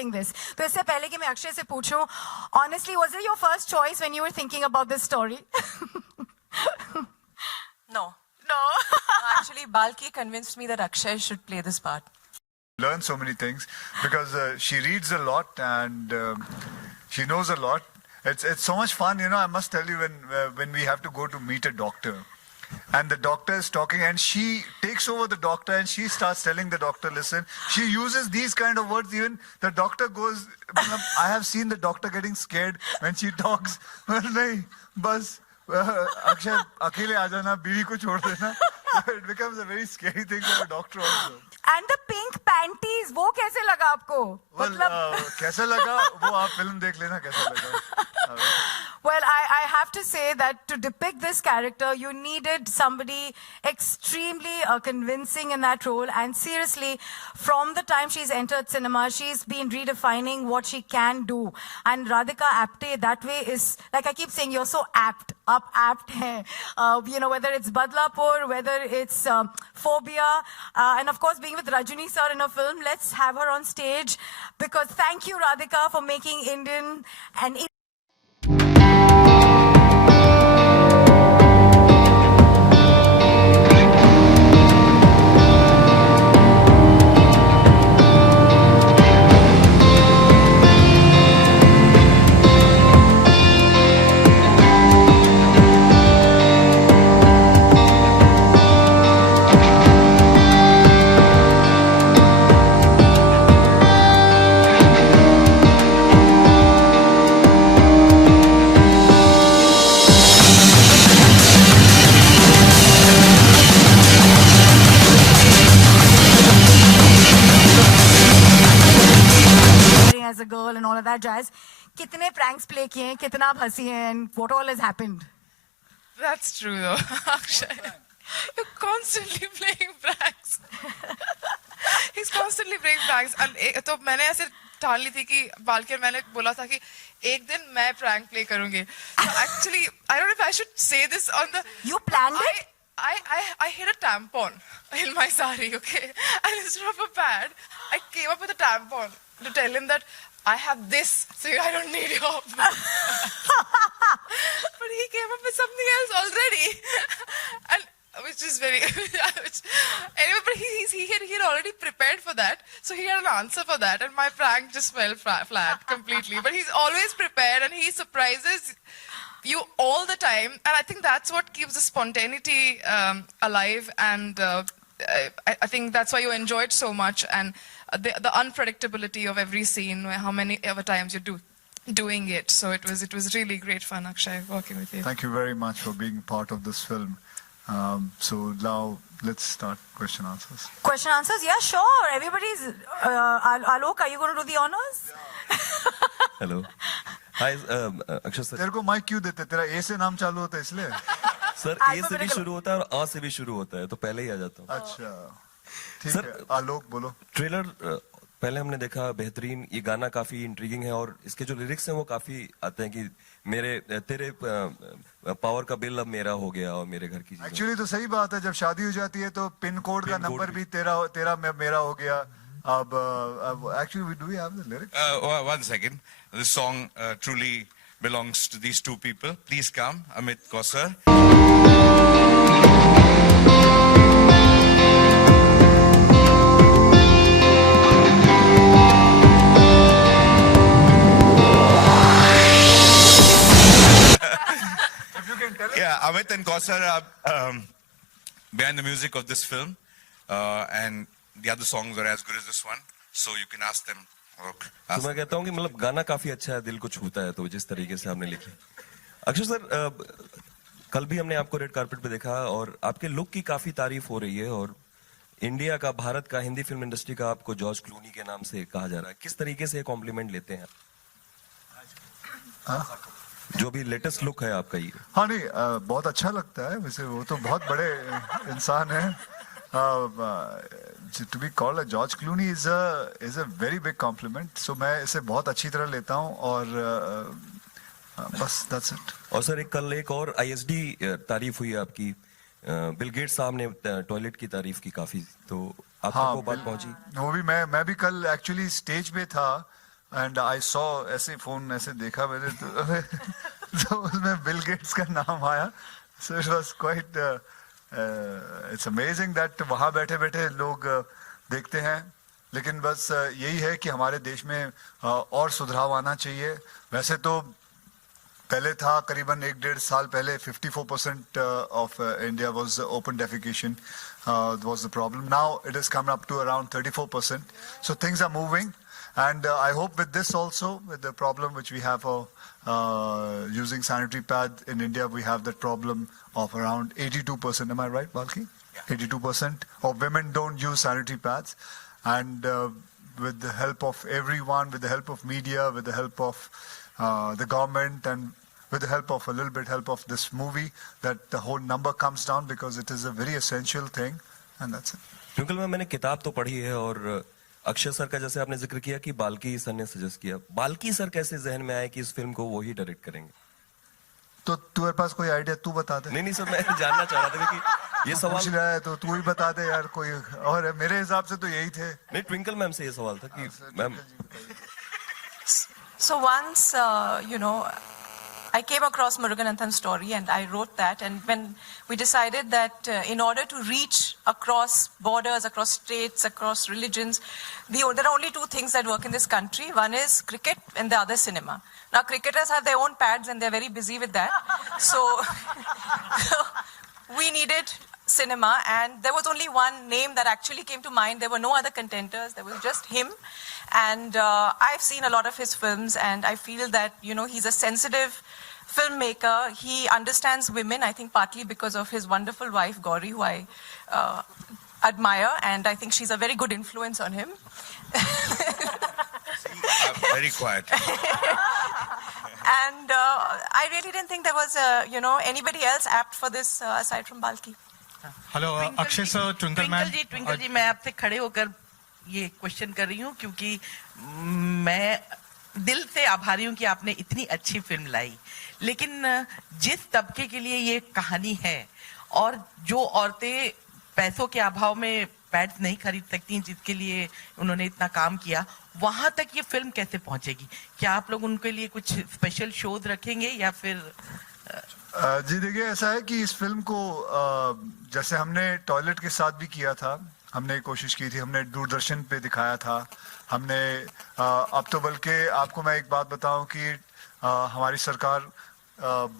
starting this. तो इससे पहले कि मैं अक्षय से पूछूं, honestly, was it your first choice when you were thinking about this story? No. No. Actually, Balki convinced me that Akshay should play this part. Learn so many things because she reads a lot and she knows a lot. It's so much fun, you know. I must tell you, when we have to go to meet a doctor, and the doctor is talking, and she takes over the doctor, and she starts telling the doctor, "Listen." She uses these kind of words. Even the doctor goes. I have seen the doctor getting scared when she talks. नहीं, बस अक्षय अकेले आ जाना, बीवी को छोड़ देना. It becomes a very scary thing for a doctor also. And the pink panties, वो कैसे लगा आपको? Well, कैसा लगा वो आप फिल्म देख लेना कैसा लगा. Well, I have to say that to depict this character, you needed somebody extremely convincing in that role. And seriously, from the time she's entered cinema, she's been redefining what she can do. And Radhika Apte, that way is, like I keep saying, you're so apt. Apt hai. You know, whether it's Badlapur, whether it's Phobia, and of course being with Rajini sir in a film, let's have her on stage. Because thank you, Radhika, for making Indian and as a girl and all of that jazz. कितने pranks play किए हैं, कितना आप हंसी हैं, and what all has happened? That's true though, Akshay. You're constantly playing pranks. He's constantly playing pranks. And तो मैंने ऐसे ठान ली थी कि बालकर मैंने बोला था कि एक दिन मैं prank play करूँगी. So actually, I don't know if I should say this on the. You planned it? I hid a tampon in my sari, okay? And instead of a pad, I came up with a tampon to tell him that I have this, so I don't need your help. But he came up with something else already, and which is very. Anyway, but he had already prepared for that, so he had an answer for that, and my prank just fell flat completely. But he's always prepared, and he surprises you all the time, and I think that's what keeps the spontaneity alive, and I think that's why you enjoy it so much, and the unpredictability of every scene, how many ever times you're doing it. So it was really great fun, Akshay, working with you. Thank you very much for being part of this film. So now let's start question answers. Question answers? Yeah, sure. Everybody's. Alok, are you going to do the honors? Hello. Hi, Akshay sir. तेरे को mic क्यों देते? तेरा ए से नाम चालू होता है इसलिए? सर ए से भी शुरू होता है और आ से भी शुरू होता है, तो पहले ही आ जाता हूँ. अच्छा, ठीक है. आलोक बोलो. ट्रेलर पहले हमने देखा, बेहतरीन. ये गाना काफी इंट्रीगिंग है और इसके जो लिरिक्स हैं वो काफी आते हैं कि तेरे पावर का बिल अब मेरा हो गया और मेरे घर की चीजें. एक्चुअली तो सही बात है, जब शादी हो जाती है तो पिन कोड का नंबर भी तेरा मेरा हो गया. Actually, do we have the lyrics? 1 second. This song truly belongs to these two people. Please come, Amit Kausar. If you can tell us. Yeah, Amit and Kausar are behind the music of this film, and the other songs are as good as this one, so you can ask them. तो मैं कहता हूँ कि मतलब गाना काफी अच्छा है, दिल को छूता है, तो जिस तरीके से आपने लिखी. अक्षय सर, कल भी हमने आपको रेड कार्पेट पे देखा और आपके लुक की काफी तारीफ हो रही है, और इंडिया का, भारत का, हिंदी फिल्म इंडस्ट्री का आपको जॉर्ज क्लूनी के नाम से कहा जा रहा है. किस तरीके से कॉम्प्लीमेंट लेते हैं आप? जो भी लेटेस्ट लुक है आपका ये. हाँ नहीं, बहुत अच्छा लगता है वैसे. वो तो बहुत बड़े इंसान है. To be called a George Clooney is a very big compliment. So मैं इसे बहुत अच्छी तरह लेता हूँ और बस that's it. और सर कल एक और ISD तारीफ हुई आपकी. बिल गेट्स साहब ने टॉयलेट की तारीफ की काफी, तो आपको वो बात पहुंची? वो भी मैं भी कल एक्चुअली स्टेज पे था and I saw ऐसे phone ऐसे देखा मैंने तो उसमें Bill Gates का नाम आया. So it was quite it's amazing that वहाँ बैठे-बैठे लोग देखते हैं. लेकिन बस यही है कि हमारे देश में और सुधार आना चाहिए. वैसे तो पहले था करीबन 1-1.5 साल पहले 54% of India was open defecation was the problem. Now it has come up to around 34%. So things are moving, and I hope with this also, with the problem which we have of using sanitary pad in India, we have that problem of around 82%. Am I right, Balki? Yeah. 82% of women don't use sanitary pads, and with the help of everyone, with the help of media, with the help of the government, and with the help of a little bit help of this movie, that the whole number comes down, because it is a very essential thing, and that's it. Twinkle ma'am, मैंने किताब तो पढ़ी है और Akshay sir का जैसे आपने जिक्र किया कि बाल्की सर ने सजेस्ट किया, बाल्की सर कैसे जहन में आए कि इस फिल्म को वो ही डायरेक्ट करेंगे? तो तुम्हारे पास कोई आइडिया, तू बता दे. नहीं सर, मैं जानना चाह रहा था कि ये सवाल पूछ रहा है तो तू ही बता दे यार. कोई और मेरे हिसाब से तो यही थे. नहीं, ट्विंकल मैम से ये सवाल था कि ma'am. So once, I came across Muruganathan's story and I wrote that. And when we decided that in order to reach across borders, across states, across religions, there are only two things that work in this country. One is cricket and the other cinema. Now, cricketers have their own pads and they're very busy with that. So we needed cinema, and there was only one name that actually came to mind. There were no other contenders. There was just him. And I've seen a lot of his films, and I feel that, he's a sensitive filmmaker. He understands women, I think partly because of his wonderful wife, Gauri, who I admire, and I think she's a very good influence on him. Very quiet. And I really didn't think there was, anybody else apt for this aside from Balki. Hello Akshay sir, Twinkle ji मैं आपसे खड़े होकर ये question कर रही हूँ क्योंकि मैं दिल से आभारी हूँ कि आपने इतनी अच्छी फिल्म लाई, लेकिन जिस तबके के लिए ये कहानी है और जो औरतें पैसों के अभाव में पैड्स नहीं खरीद सकती, जिसके लिए उन्होंने इतना काम किया, वहां तक ये फिल्म कैसे पहुंचेगी? क्या आप लोग उनके लिए कुछ स्पेशल शोज रखेंगे या फिर? जी देखिए, ऐसा है कि इस फिल्म को जैसे हमने टॉयलेट के साथ भी किया था, हमने कोशिश की थी, हमने दूरदर्शन पे दिखाया था, हमने अब तो बल्कि आपको मैं एक बात बताऊं कि हमारी सरकार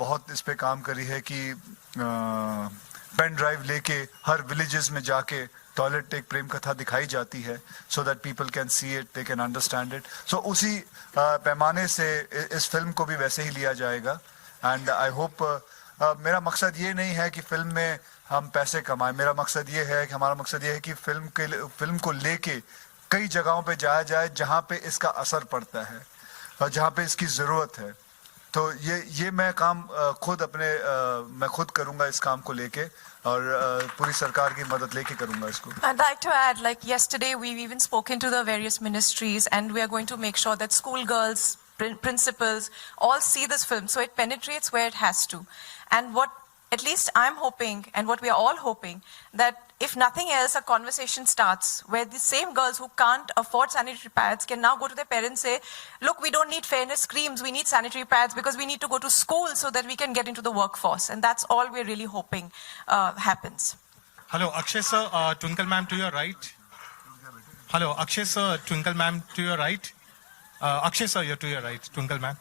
बहुत इस पे काम करी है कि पेन ड्राइव लेके हर विलेजेस में जाके टॉयलेट एक प्रेम कथा दिखाई जाती है, so that people can see it, they can understand it. So उसी पैमाने से इस फिल्म को भी वैसे ही लिया जाएगा. एंड आई होप, मेरा मकसद ये नहीं है कि फिल्म में हम पैसे कमाएं, मेरा मकसद ये है कि हमारा मकसद ये है कि फिल्म को लेके कई जगहों पे जाया जाए जहां पे इसका असर पड़ता है और जहां पे इसकी ज़रूरत है. तो ये मैं काम मैं खुद करूंगा इस काम को लेके, और पूरी सरकार की मदद लेके करूंगा इसको. I'd like to add, like yesterday we've even spoken to the various ministries, and we are going to make sure that schoolgirls, principals all see this film so it penetrates where it has to. And what at least I'm hoping, and what we are all hoping, that if nothing else, a conversation starts where the same girls who can't afford sanitary pads can now go to their parents and say, look, we don't need fairness creams, we need sanitary pads because we need to go to school so that we can get into the workforce. And that's all we're really hoping happens. Hello, Akshay sir, Twinkle ma'am to your right. Hello, Akshay sir, Twinkle ma'am to your right. Akshay sir, you're to your right, Twinkle ma'am.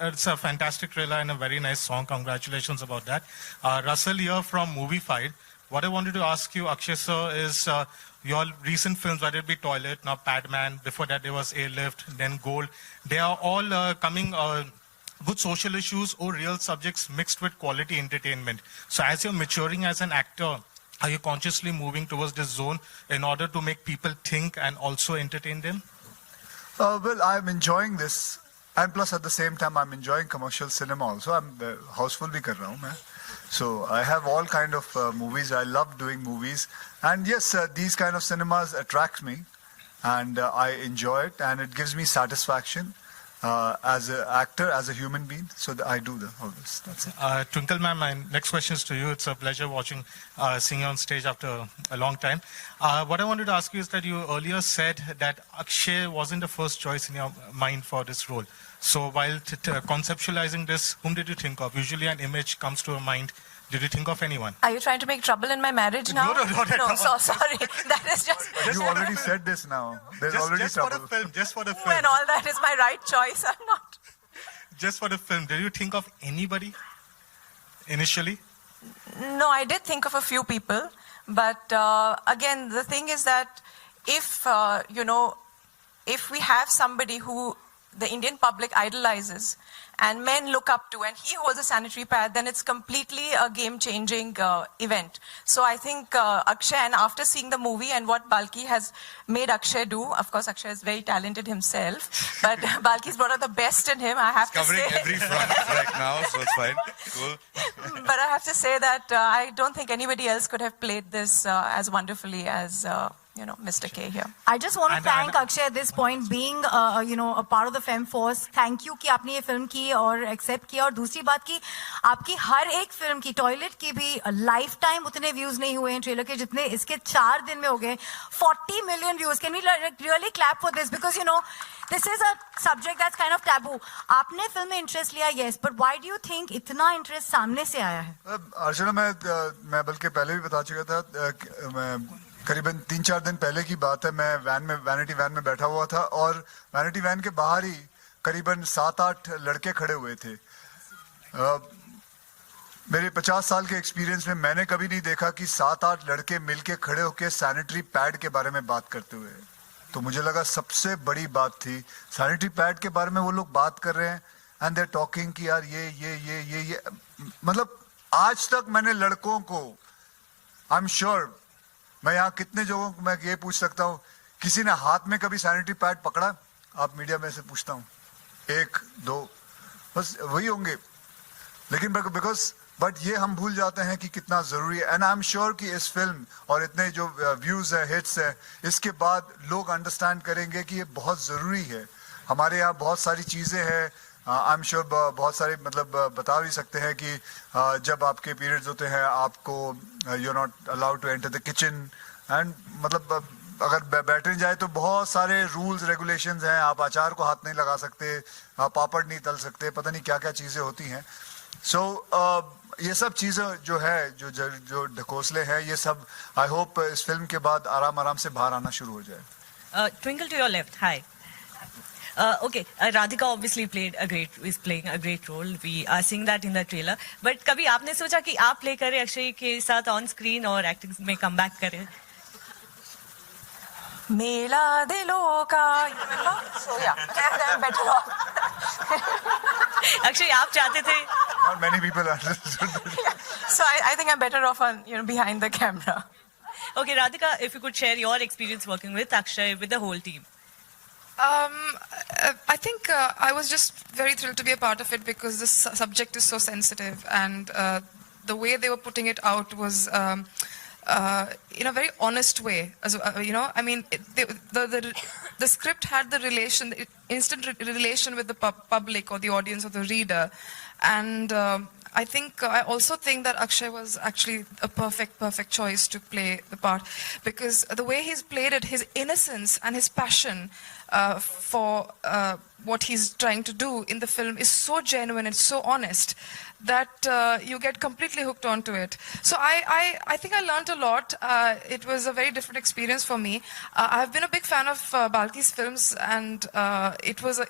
It's a fantastic trailer and a very nice song. Congratulations about that. Russell here from Movie Fight. What I wanted to ask you, Akshay sir, is your recent films, whether it be Toilet, now Padman, before that there was Airlift, then Gold. They are all coming good social issues or real subjects mixed with quality entertainment. So as you're maturing as an actor, are you consciously moving towards this zone in order to make people think and also entertain them? Well, I'm enjoying this. And plus, at the same time, I'm enjoying commercial cinema also. I'm houseful bhi kar raha hu main. So I have all kind of movies. I love doing movies. And yes, these kind of cinemas attract me. And I enjoy it. And it gives me satisfaction. as an actor, as a human being. So I do all this. That's it. Twinkle ma'am, my next question is to you. It's a pleasure seeing you on stage after a long time. What I wanted to ask you is that you earlier said that Akshay wasn't the first choice in your mind for this role. So while conceptualizing this, whom did you think of? Usually an image comes to your mind. Did you think of anyone? Are you trying to make trouble in my marriage now? No, not at all. So sorry. That is just... You already said this now. There's already just trouble. for the film, just for the Who film. and all that is my right choice. I'm not... Just for the film, did you think of anybody initially? No, I did think of a few people. But again, the thing is that if, if we have somebody who the Indian public idolizes and men look up to, and he holds a sanitary pad, then it's completely a game-changing event. So I think Akshay, and after seeing the movie and what Balki has made Akshay do, of course Akshay is very talented himself, but Balki's brought out the best in him, I have to say. Covering every front right now, so it's fine. Cool. But I have to say that I don't think anybody else could have played this as wonderfully as... Mr. K here. I just want to thank Akshay at this point, being a part of the Fem Force. Thank you कि आपने ये film की और accept किया. और दूसरी बात की आपकी हर एक फिल्म की, टॉयलेट की भी लाइफ टाइम उतने व्यूज नहीं हुए हैं ट्रेलर के जितने इसके 4 दिन में हो गए. 40 million views. Can we really clap for this? Because this is a subject that's kind of taboo. आपने फिल्म में इंटरेस्ट लिया, yes, but why do you think इतना इंटरेस्ट सामने से आया है? अर्चना, मैं बल्कि पहले भी बता चुका था. करीबन 3-4 दिन पहले की बात है. मैं वैनिटी वैन में बैठा हुआ था और वैनिटी वैन के बाहर ही करीबन 7-8 लड़के खड़े हुए थे. मेरे 50 साल के एक्सपीरियंस में मैंने कभी नहीं देखा कि 7-8 लड़के मिलके खड़े होकर सैनिटरी पैड के बारे में बात करते हुए. तो मुझे लगा सबसे बड़ी बात थी सैनिटरी पैड के बारे में वो लोग बात कर रहे हैं एंड दे टॉकिंग कि यार ये मतलब आज तक मैंने लड़कों को, आई एम श्योर, मैं यहाँ कितने लोगों को मैं ये पूछ सकता हूँ, किसी ने हाथ में कभी सैनिटरी पैड पकड़ा? आप मीडिया में से पूछता हूँ, 1-2 बस वही होंगे. लेकिन बट ये हम भूल जाते हैं कि कितना जरूरी है. एंड आई एम श्योर कि इस फिल्म और इतने जो व्यूज है, हिट्स है, इसके बाद लोग अंडरस्टैंड करेंगे कि ये बहुत जरूरी है. हमारे यहाँ बहुत सारी चीजें हैं, आई एम श्योर बहुत सारे मतलब बता भी सकते हैं कि जब आपके पीरियड्स होते हैं आपको you are not allowed to enter the kitchen and मतलब अगर बैठने जाए तो बहुत सारे रूल्स रेगुलेशंस हैं. आप अचार को हाथ नहीं लगा सकते, आप पापड़ नहीं तल सकते, पता नहीं क्या क्या चीजें होती हैं. सो ये सब चीजें जो है जो ढकोसले हैं, ये सब आई होप इस फिल्म के बाद आराम से बाहर आना शुरू हो जाए. Twinkle to your left. Hi. Okay, Radhika obviously is playing a great role. We are seeing that in the trailer. But कभी आपने सोचा कि आप play करें अक्षय के साथ on screen और acting में come back करें? मेला दिलों का, so yeah, I'm better off. Akshay आप चाहते थे? Not many people understood. Yeah. So I think I'm better off on behind the camera. Okay, Radhika, if you could share your experience working with Akshay, with the whole team. I think I was just very thrilled to be a part of it because this subject is so sensitive, and the way they were putting it out was in a very honest way. I mean, the script had the instant relation with the public or the audience or the reader, and I also think that Akshay was actually a perfect choice to play the part, because the way he's played it, his innocence and his passion for what he's trying to do in the film is so genuine and so honest that you get completely hooked onto it. So I think I learned a lot. It was a very different experience for me. I've been a big fan of Balki's films, and it was.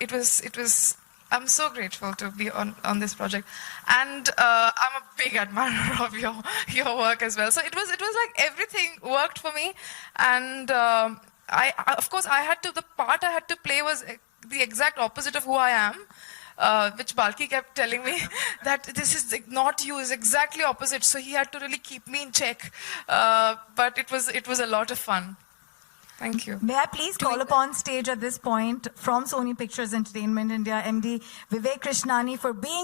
I'm so grateful to be on this project, and I'm a big admirer of your work as well. So it was like everything worked for me, and of course the part I had to play was the exact opposite of who I am, which Balki kept telling me that this is not you, is exactly opposite. So he had to really keep me in check, but it was a lot of fun. Thank you. May I please call upon stage at this point from Sony Pictures Entertainment India MD Vivek Krishnani for being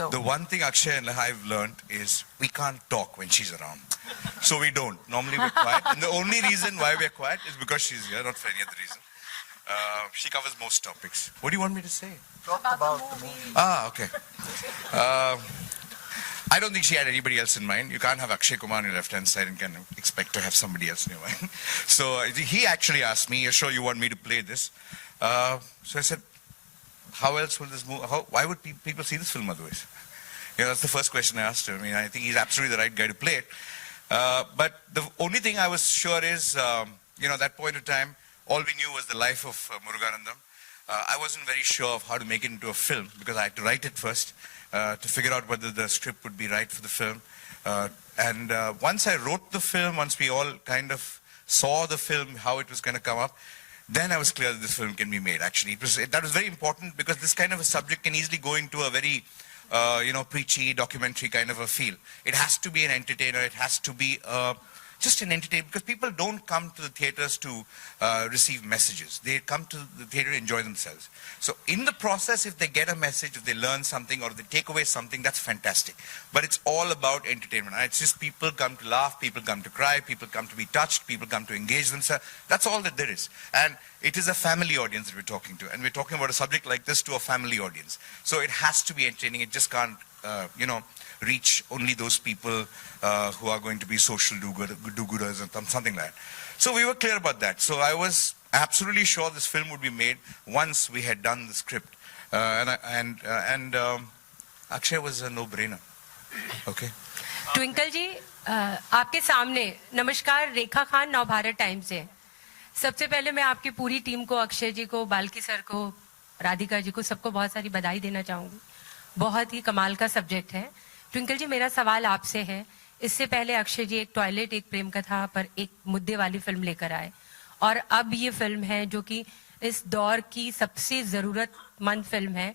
So The one thing Akshay and I've learned is we can't talk when she's around. So we don't. Normally we're quiet. And the only reason why we're quiet is because she's here, not for any other reason. She covers most topics. What do you want me to say? Talk about the movie. Okay. I don't think she had anybody else in mind. You can't have Akshay Kumar on your left-hand side and can expect to have somebody else in your mind. So he actually asked me, "You're sure you want me to play this?" So I said, "How else will this move? Why would people see this film otherwise?" That's the first question I asked her. I mean, I think he's absolutely the right guy to play it. But the only thing I was sure is, that point of time, all we knew was the life of Muruganandam. I wasn't very sure of how to make it into a film because I had to write it first to figure out whether the script would be right for the film. And once I wrote the film, once we all kind of saw the film, how it was going to come up, then I was clear that this film can be made. Actually, that was very important because this kind of a subject can easily go into a very preachy, documentary kind of a feel. It has to be an entertainer. It has to be just an entertainment, because people don't come to the theaters to receive messages. They come to the theater to enjoy themselves. So in the process, if they get a message, if they learn something or they take away something, that's fantastic. But it's all about entertainment. It's just people come to laugh, people come to cry, people come to be touched, people come to engage themselves. That's all that there is. And it is a family audience that we're talking to. And we're talking about a subject like this to a family audience. So it has to be entertaining. It just can't, reach only those people who are going to be social do-gooders and something like that. So we were clear about that. So I was absolutely sure this film would be made once we had done the script. And Akshay was a no-brainer. Okay. Twinkle ji, आपके सामने नमस्कार रेखा Khan Navbharat times से। सबसे पहले मैं आपकी पूरी team को, अक्षय जी को, बाल्की सर को, राधिका जी को, सबको बहुत सारी बधाई देना चाहूँगी। बहुत ही कमाल का सब्जेक्ट है। ट्विंकल जी, मेरा सवाल आपसे है, इससे पहले अक्षय जी एक टॉयलेट एक प्रेम कथा पर एक मुद्दे वाली फिल्म लेकर आए और अब ये फिल्म है जो कि इस दौर की सबसे ज़रूरतमंद फिल्म है।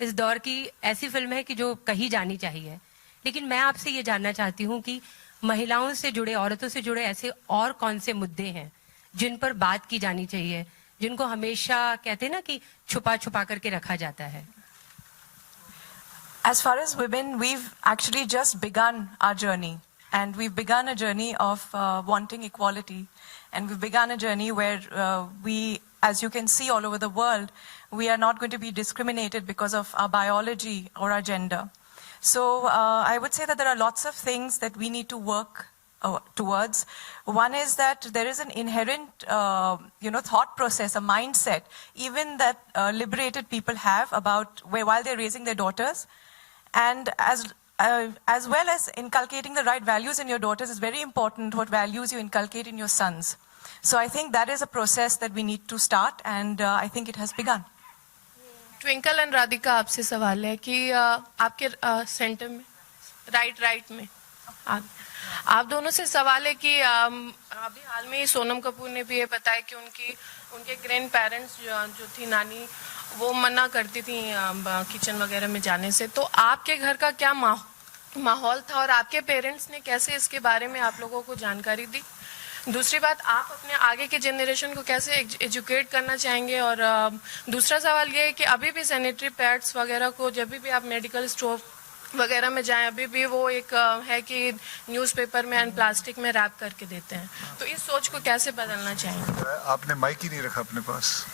इस दौर की ऐसी फिल्म है कि जो कही जानी चाहिए। लेकिन मैं आपसे ये जानना चाहती हूँ कि महिलाओं से जुड़े, औरतों से जुड़े ऐसे और कौन से मुद्दे हैं जिन पर बात की जानी चाहिए, जिनको हमेशा कहते हैं ना कि छुपा छुपा करके रखा जाता है। As far as women, we've actually just begun our journey. And we've begun a journey of wanting equality. And we've begun a journey where we, as you can see all over the world, we are not going to be discriminated because of our biology or our gender. So I would say that there are lots of things that we need to work towards. One is that there is an inherent, thought process, a mindset, even that liberated people have about while they're raising their daughters. And as well as inculcating the right values in your daughters, is very important what values you inculcate in your sons. So I think that is a process that we need to start, and I think it has begun. Twinkle and Radhika, आपसे सवाल है कि आपके centre में right में आप दोनों से सवाल है कि अभी हाल में ही सोनम कपूर ने भी ये बताया कि उनके ग्रैंड पेरेंट्स जो थी नानी, वो मना करती थी किचन वगैरह में जाने से। तो आपके घर का क्या माहौल था और आपके पेरेंट्स ने कैसे इसके बारे में आप लोगों को जानकारी दी? दूसरी बात, आप अपने आगे के जनरेशन को कैसे एजुकेट करना चाहेंगे? और दूसरा सवाल ये है कि अभी भी सैनिटरी पैड्स वगैरह को जब भी आप मेडिकल स्टोर वगैरह में जाएं, अभी भी वो एक है कि न्यूज़पेपर में एंड प्लास्टिक में रैप करके देते हैं। तो इस सोच को कैसे बदलना चाहेंगे? आपने माइक ही नहीं रखा अपने पास।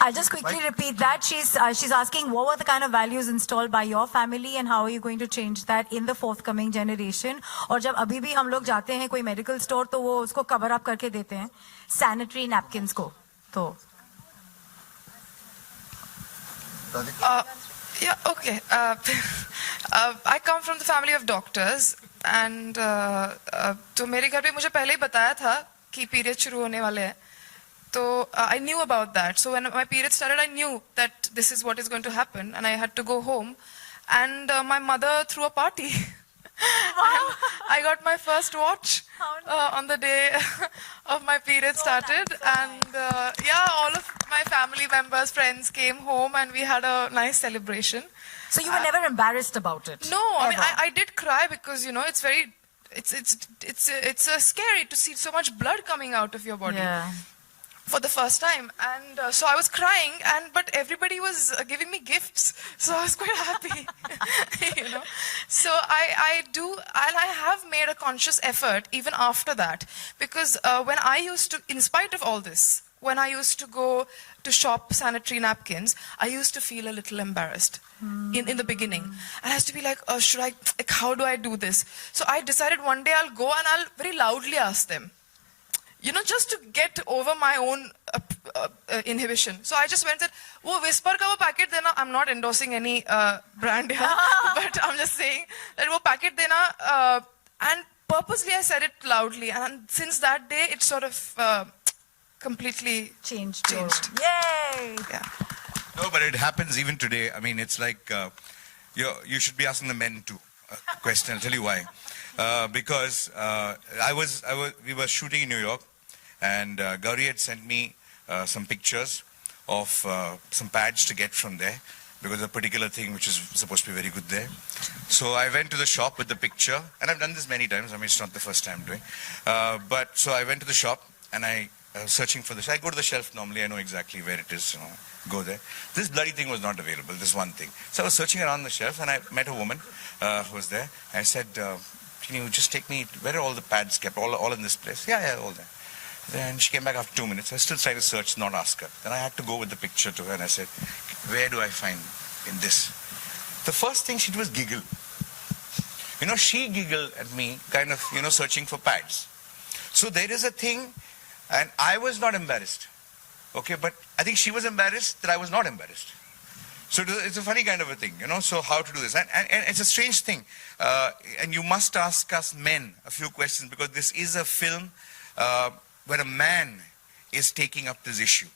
I'll just quickly repeat that. She's asking what were the kind of values installed by your family and how are you going to change that in the forthcoming generation? और जब अभी भी हम लोग जाते हैं कोई मेडिकल स्टोर तो वो उसको कवर अप करके देते हैं सैनिटरी नैपकिन्स को। तो Yeah, okay. I come from the family of doctors and तो मेरे घर पे मुझे पहले ही बताया था कि पीरियड शुरू होने वाले हैं। So I knew about that. So when my period started, I knew that this is what is going to happen, and I had to go home. And my mother threw a party. And I got my first watch on the day of my period started. And all of my family members, friends came home, and we had a nice celebration. So you were never embarrassed about it? No, I mean I did cry because it's very, it's scary to see so much blood coming out of your body. Yeah. for the first time, and so I was crying, but everybody was giving me gifts, so I was quite happy, you know. So I have made a conscious effort even after that, because when I used to, in spite of all this, when I used to go to shop sanitary napkins, I used to feel a little embarrassed in the beginning. And I used to be like, oh, how do I do this? So I decided one day I'll go and I'll very loudly ask them, you know, just to get over my own inhibition. So I just went and said, wo Whisper ka wo packet dena, I'm not endorsing any brand here, but I'm just saying that wo packet dena, and purposely I said it loudly. And since that day, it sort of completely changed. Yay! Yeah. No, but it happens even today. I mean, it's like you should be asking the men too a question. I'll tell you why. Because we were shooting in New York, and Gauri had sent me some pictures of some pads to get from there, because a particular thing which is supposed to be very good there. So I went to the shop with the picture, and I've done this many times. I mean, it's not the first time doing. But so I went to the shop, and I was searching for this. I go to the shelf normally. I know exactly where it is. You know, go there. This bloody thing was not available. This one thing. So I was searching around the shelf, and I met a woman who was there. I said, can you just take me, where are all the pads kept, all in this place? Yeah, all there. Then she came back after 2 minutes. I was still trying to search, not ask her. Then I had to go with the picture to her, and I said, where do I find in this? The first thing she did was giggle. You know, she giggled at me, kind of, you know, searching for pads. So there is a thing, and I was not embarrassed. Okay, but I think she was embarrassed that I was not embarrassed. So it's a funny kind of a thing, you know, so how to do this. And it's a strange thing. And you must ask us men a few questions, because this is a film where a man is taking up this issue.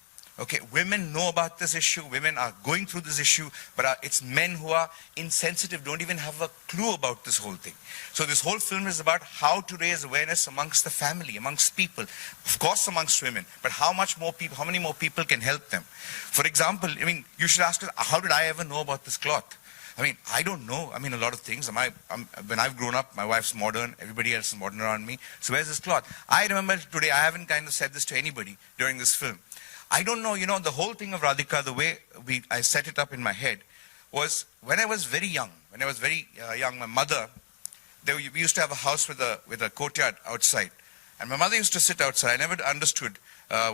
Okay, women know about this issue. Women are going through this issue, but it's men who are insensitive, don't even have a clue about this whole thing. So this whole film is about how to raise awareness amongst the family, amongst people, of course amongst women, but how many more people can help them. For example, I mean, you should ask us, how did I ever know about this cloth? I mean, I don't know. I mean, a lot of things. When I've grown up, my wife's modern, everybody else is modern around me. So where's this cloth? I remember today, I haven't kind of said this to anybody during this film. I don't know, you know, the whole thing of Radhika, the way I set it up in my head was when I was very young. When I was very young, my mother, we used to have a house with a courtyard outside. And my mother used to sit outside. I never understood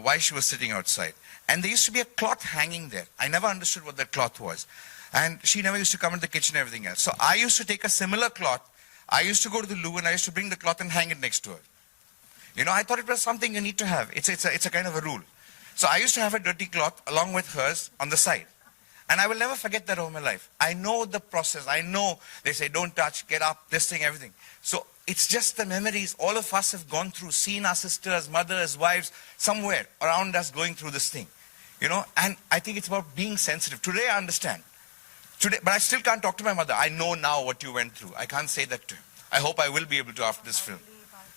why she was sitting outside. And there used to be a cloth hanging there. I never understood what that cloth was. And she never used to come into the kitchen and everything else. So I used to take a similar cloth. I used to go to the loo, and I used to bring the cloth and hang it next to her. You know, I thought it was something you need to have. It's a kind of a rule. So I used to have a dirty cloth along with hers on the side. And I will never forget that all my life. I know the process. I know they say, don't touch, get up, this thing, everything. So it's just the memories all of us have gone through, seen our sisters, mothers, wives, somewhere around us going through this thing. You know, and I think it's about being sensitive. Today I understand. Today, but I still can't talk to my mother. I know now what you went through. I can't say that to him. I hope I will be able to after this film.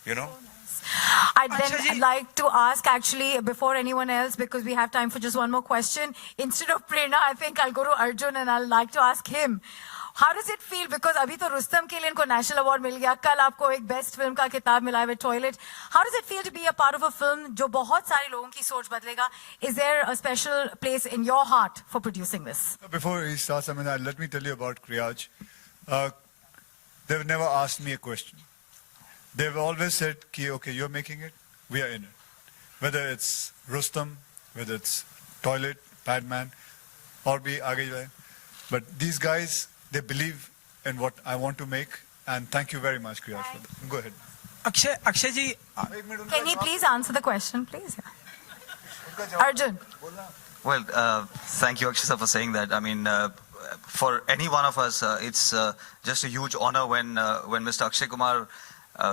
You know? I'd then like to ask, actually, before anyone else, because we have time for just one more question. Instead of Prerna, I think I'll go to Arjun, and I'll like to ask him. How does it feel? Because abhi to Rustam ke liye inko national award mil gaya. Kal aapko ek best film ka kitab mila hai with Toilet. How does it feel to be a part of a film jo bahut sare logon ki soch badlega? Is there a special place in your heart for producing this? Before he starts, I mean, let me tell you about Kriyaj. They've never asked me a question. They've always said, okay, you're making it, we are in it. Whether it's Rustam, whether it's Toilet, Padman, or be aage jaye. But these guys, they believe in what I want to make. And thank you very much, Kriyaj, for that. Go ahead. Akshay ji, can he please answer the question, please? Arjun. Well, thank you, Akshay, for saying that. I mean, for any one of us, it's just a huge honor when Mr. Akshay Kumar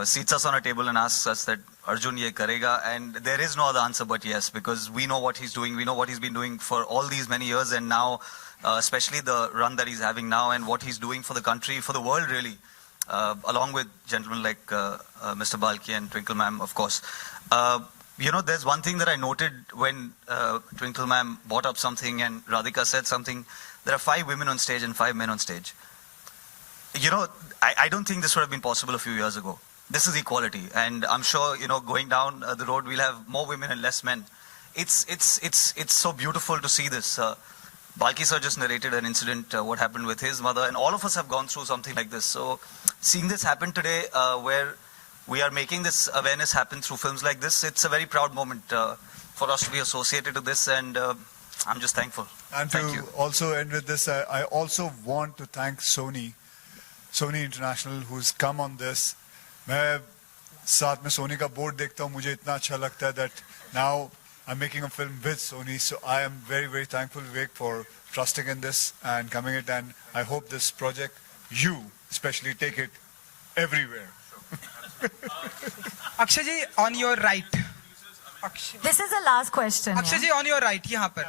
seats us on a table and asks us that Arjun ye karega, and there is no other answer but yes, because we know what he's doing, we know what he's been doing for all these many years, and now especially the run that he's having now and what he's doing for the country, for the world really, along with gentlemen like Mr. Balki and Twinkle Ma'am, of course. You know, there's one thing that I noted when Twinkle Ma'am brought up something and Radhika said something. There are 5 women on stage and 5 men on stage. You know, I don't think this would have been possible a few years ago. This is equality, and I'm sure, you know, going down the road we'll have more women and less men. it's so beautiful to see this. Balki sir just narrated an incident, what happened with his mother, and all of us have gone through something like this. So seeing this happen today, where we are making this awareness happen through films like this, it's a very proud moment for us to be associated with this, and I'm just thankful. And Thank to you. also end with this, I also want to thank Sony International, who's come on this. मैं साथ में सोनी का board देखता हूँ, मुझे इतना अच्छा लगता है that now I'm making a film with Sony, so I am very, very thankful, Vivek, for trusting in this and coming it, and I hope this project, you especially, take it everywhere. Akshay ji, on your right. This is the last question. Akshay ji, on your right, यहाँ पर,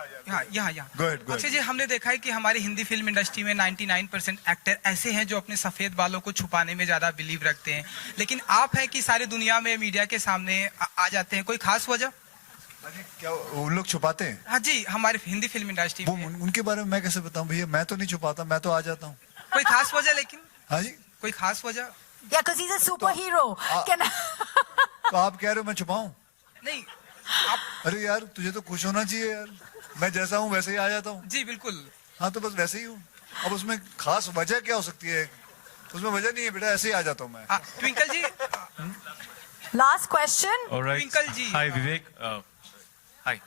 यहाँ. Go ahead. Akshay जी, हमने देखा है कि हमारी Hindi film industry में 99% actor ऐसे हैं जो अपने सफेद बालों को छुपाने में ज्यादा बिलीव रखते हैं, लेकिन आप हैं कि सारी दुनिया में मीडिया के सामने आ जाते हैं, कोई खास वजह? क्या वो लोग छुपाते हैं? हाँ जी, हमारे हिंदी फिल्म इंडस्ट्री में उनके बारे में मैं कैसे बताऊं भैया, मैं तो नहीं छुपाता, मैं तो आ जाता हूँ. कोई खास वजह? लेकिन हाँ जी, कोई खास वजह? Yeah, because he's a superhero. तो आप कह रहे हो मैं छुपाऊं? नहीं, अरे यार, तुझे तो खुश होना चाहिए यार, मैं जैसा हूँ वैसे ही आ जाता हूँ. जी बिल्कुल. हाँ तो बस वैसे ही हूँ. अब उसमें खास वजह क्या हो सकती है? उसमें वजह नहीं है बेटा, ऐसे ही आ जाता हूँ मैं. Twinkle ji. Last question. All right. Twinkle ji. Hi Vivek. Hi.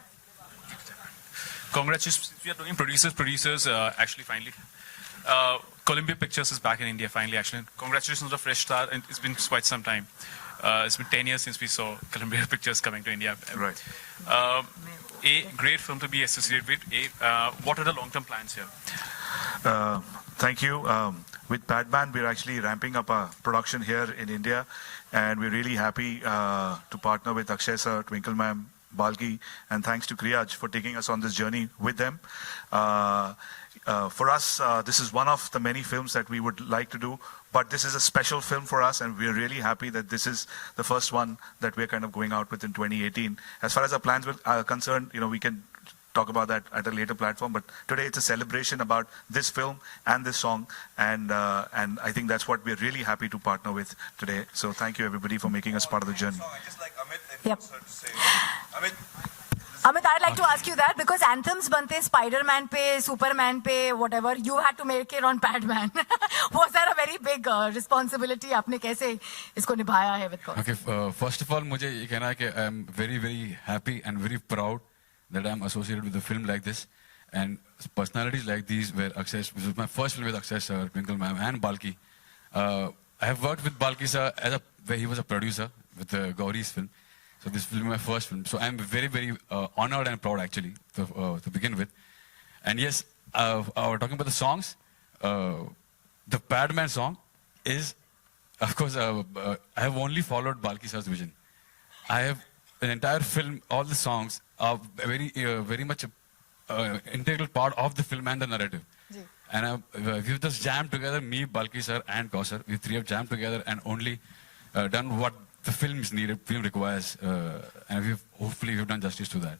Congratulations. We are talking producers. Actually, finally, Columbia Pictures is back in India. Finally, actually, congratulations on the fresh start. And it's been quite some time. It's been 10 years since we saw Columbia Pictures coming to India. Right. A great film to be associated with. What are the long-term plans here? Thank you. With Batman, we're actually ramping up our production here in India, and we're really happy to partner with Akshay sir, Twinkle ma'am, Balki, and thanks to Kriyaj for taking us on this journey with them. For us, this is one of the many films that we would like to do, but this is a special film for us, and we're really happy that this is the first one that we're kind of going out with in 2018. As far as our plans are concerned, we can talk about that at a later platform, but today it's a celebration about this film and this song, and I think that's what we're really happy to partner with today. So thank you everybody for making us part of the journey. Yep. Amit, I'd like to ask you that because anthems bante Spider-Man pe, Superman pe, whatever, you had to make it on Batman. Was that a very big responsibility? आपने कैसे इसको निभाया है with Okay, first of all, मुझे ये कहना है कि I'm very, very happy and very proud that I'm associated with a film like this, and personalities like these where Akshay, this was my first film with Akshay sir, Twinkle ma'am and Balki. I have worked with Balki sir where he was a producer with Gauri's film. So this will be my first film. So I'm very, very honored and proud actually to begin with. And yes, talking about the songs, the Batman song is, of course, I have only followed Balki sir's vision. I have an entire film, all the songs are very much integral part of the film and the narrative. And we've just jammed together, me, Balki sir and Kausar. We three have jammed together and only done what the film requires, and hopefully we've done justice to that.